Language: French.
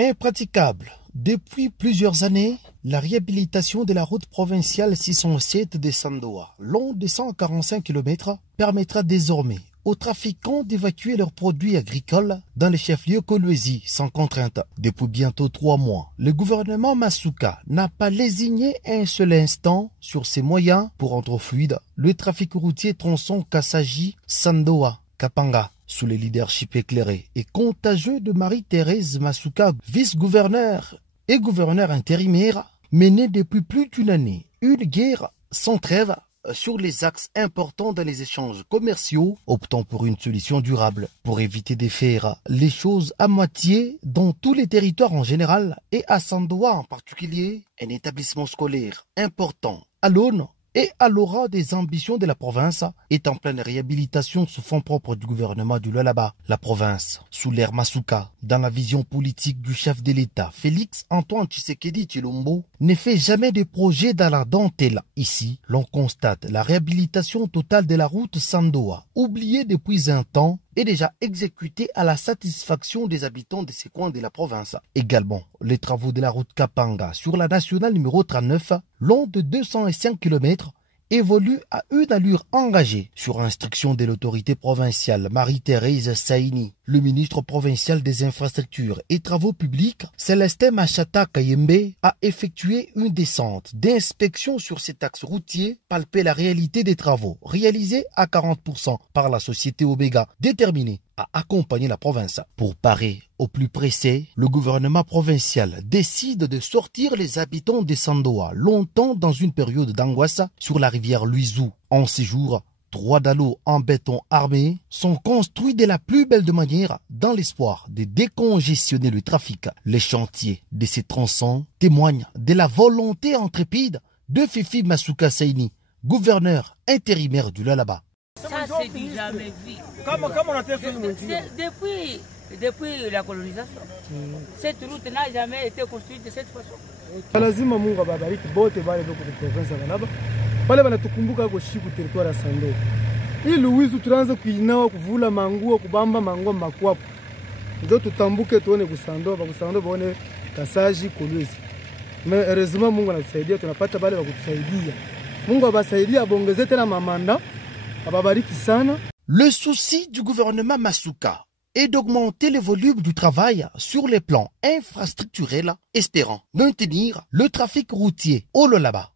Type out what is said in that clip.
Impraticable. Depuis plusieurs années, la réhabilitation de la route provinciale 607 de Sandoa, long de 145 km, permettra désormais aux trafiquants d'évacuer leurs produits agricoles dans les chefs-lieux Kolwezi sans contrainte. Depuis bientôt 3 mois, le gouvernement Masuka n'a pas lésigné un seul instant sur ses moyens pour rendre fluide le trafic routier tronçon Kassaji-Sandoa-Kapanga. Sous le leadership éclairé et contagieux de Marie-Thérèse Masuka, vice-gouverneur et gouverneur intérimaire, menée depuis plus d'une année une guerre sans trêve sur les axes importants dans les échanges commerciaux, optant pour une solution durable pour éviter de faire les choses à moitié dans tous les territoires en général et à Sandoa en particulier, un établissement scolaire important à l'aune et à l'aura des ambitions de la province est en pleine réhabilitation sous fonds propres du gouvernement du Lualaba. La province, sous l'ère Masuka, dans la vision politique du chef de l'État, Félix Antoine Tshisekedi Tshilombo, ne fait jamais de projet dans la dentelle. Ici, l'on constate la réhabilitation totale de la route Sandoa, oubliée depuis un temps, est déjà exécutée à la satisfaction des habitants de ces coins de la province. Également, les travaux de la route Kapanga sur la nationale numéro 39, long de 205 km, évolue à une allure engagée sur instruction de l'autorité provinciale Marie-Thérèse Saini. Le ministre provincial des infrastructures et travaux publics, Célestin Machata Kayembe, a effectué une descente d'inspection sur cet axe routier, palper la réalité des travaux réalisés à 40% par la société Omega, déterminée à accompagner la province. Pour parer au plus pressé, le gouvernement provincial décide de sortir les habitants de Sandoa longtemps dans une période d'angoisse sur la rivière Luizou. En séjour, 3 dallos en béton armé sont construits de la plus belle de manière dans l'espoir de décongestionner le trafic. Les chantiers de ces tronçons témoignent de la volonté intrépide de Fifi Masuka Saini, gouverneur intérimaire du Lualaba. Ça, c'est du jamais vu. Comment on a fait depuis la colonisation. Cette route n'a jamais été construite de cette façon. Lazima Mungu ababariki bote bale boko de province ya Lualaba. Bale banatukumbuka ko shiku territoire ya Sandoa. Ili Luizu tuanze kuinawa kuvula manguo kubamba manguo makwapo. Ndio tutambuke tuone kusandoa baone Kassaji Kolwezi. Mais heureusement Mungu anatusaidia tunapata bale bakutusaidia. Mungu abasaidia abongeze tena mamanda. Le souci du gouvernement Masuka est d'augmenter le volume du travail sur les plans infrastructurels, espérant maintenir le trafic routier au Lualaba.